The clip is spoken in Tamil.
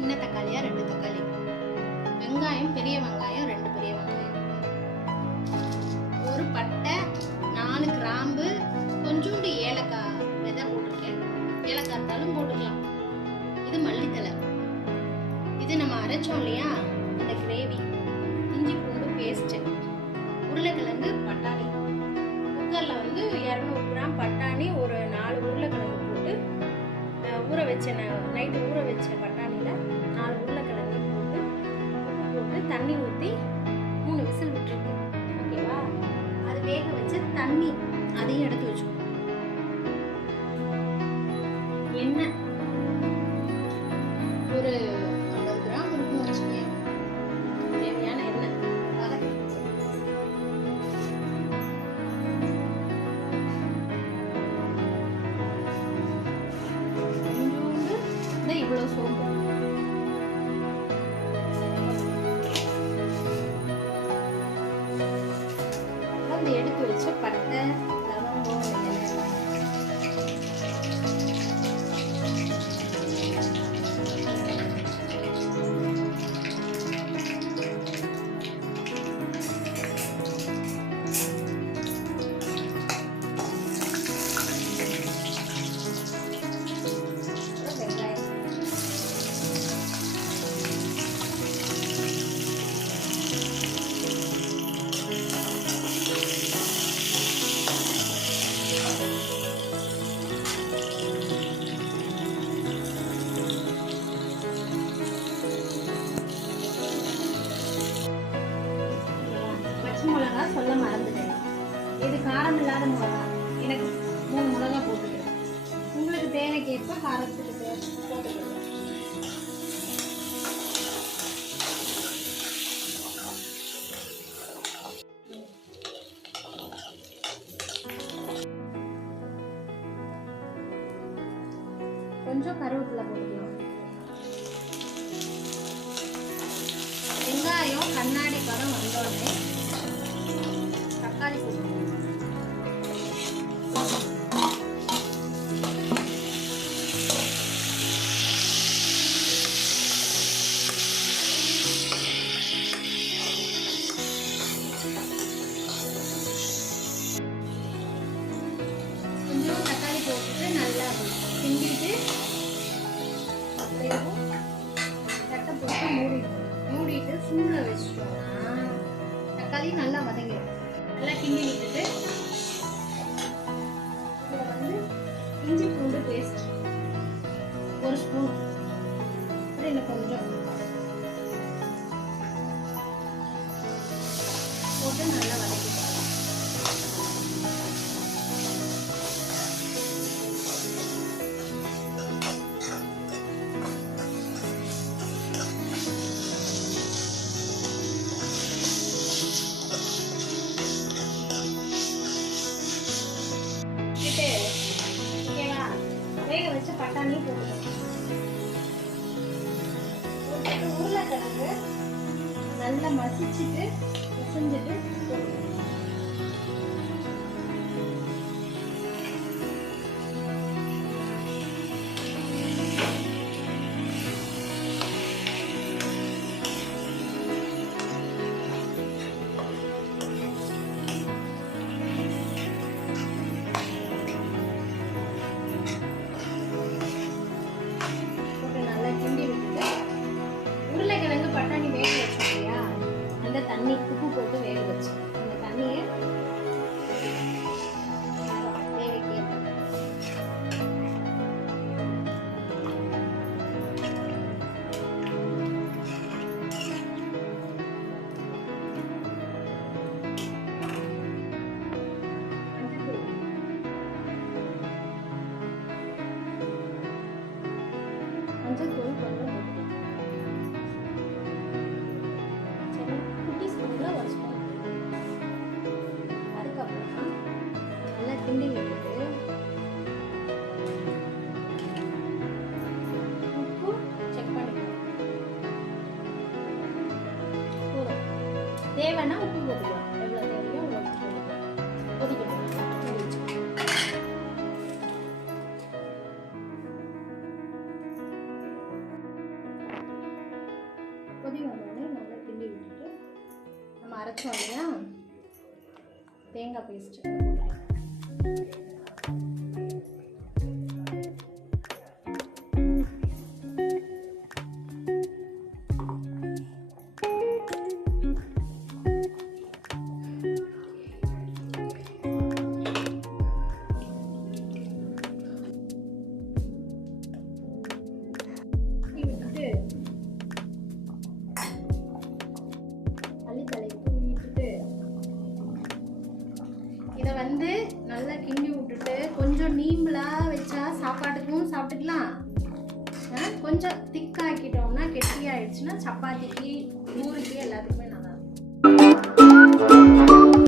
சின்ன தக்காளியாக 2 தக்காளி, வெங்காயம் பெரிய வெங்காயம் 2 பெரிய வெங்காயம், ஒரு பட்டை, 4 கிராம்பு, கொஞ்சோண்டு ஏலக்காய் விதை போட்டிருக்கேன். ஏலக்காய் இருந்தாலும் போட்டுக்கலாம். இது மல்லித்தலை. இது நம்ம அரைச்சோம் இல்லையா அந்த கிரேவி, இஞ்சி பூண்டு பேஸ்ட்டு, உருளைக்கிழங்கு, பட்டாணி. குக்கரில் வந்து 200 கிராம் பட்டாணி, ஒரு 4 உருளைக்கிழங்கு போட்டு ஊற வச்ச நைட்டு ஊற வச்ச பட்டாணியில் 4 உருளைக்கிழங்கு போட்டு தண்ணி ஊற்றி 3 விசில் விட்டுருக்கு. ஓகேவா? அது வேக வச்ச தண்ணி அதையும் எடுத்து வச்சுக்கணும். எண்ணெய் ஒரு 50 கிராம் இருக்கும் வச்சுக்கேன். தேவையான எண்ணெய் கொஞ்சோண்டு இவ்வளோ சோம்பு, அந்த எடுத்து வச்ச பட்டை, லவங்கம், மிளகா சொல்ல மறந்துட்டேன். இது காரம் இல்லாத மிளகா, எனக்கு 3 மிளகா போட்டுக்கிறேன். உங்களுக்கு தேவைக்கேற்ப காரத்துக்கு போட்டுக்கிறேன். கொஞ்சம் கருவேப்பிலை போட்டுக்கலாம். வெங்காயம் கண்ணாடி பதம் வந்தோடனே தக்காளி போட்டுக்கலாம். கொஞ்சம் தக்காளி போட்டுட்டு நல்லா கிண்டிட்டு தட்டை போட்டு மூடிட்டு சிம்மில் வச்சுட்டோம்னா தக்காளி நல்லா வதங்கிடும். நல்லா கிண்டி விட்டுட்டு இதில் வந்து இஞ்சி பூண்டு பேஸ்ட் 1 ஸ்பூன், இன்னும் கொஞ்சம் போட்டு நல்லா வதக்கிக்கலாம். ஓகேவா? வேக வச்ச பட்டாணி போட்டுக்கணும். உருளைக்கிழங்கு நல்லா மசிச்சுட்டு பிசைஞ்சிட்டு போட்டுக்கணும். பட்டாணி வேக வச்சோம் இல்லையா, அந்த தண்ணி உப்பு போட்டு வேக வச்சு அந்த தண்ணியை தேவைக்கேற்ப மஞ்சள் தூள் கொஞ்சம் கிண்டி விட்டுட்டு உப்பு செக் பண்ணிக்கலாம். தேவைன்னா உப்பு போட்டுக்கலாம். எவ்வளோ தேவையோ அவ்வளோ போட்டுக்கலாம். கொதிக்கணும். கொதி வந்தோடனே நல்லா கிண்டி விட்டுட்டு நம்ம அரைச்சோம் இல்லையா தேங்காய் பேஸ்ட்டு இதை வந்து நல்லா கிண்டி விட்டுட்டு கொஞ்சம் நீம்பலாக வச்சா சாப்பாட்டுக்கும் சாப்பிட்டுக்கலாம். கொஞ்சம் திக்காக்கிட்டோம்னா கெட்டியாகிடுச்சுன்னா சப்பாத்திக்கு பூரிக்கு எல்லாத்துக்குமே நல்லா இருக்கும்.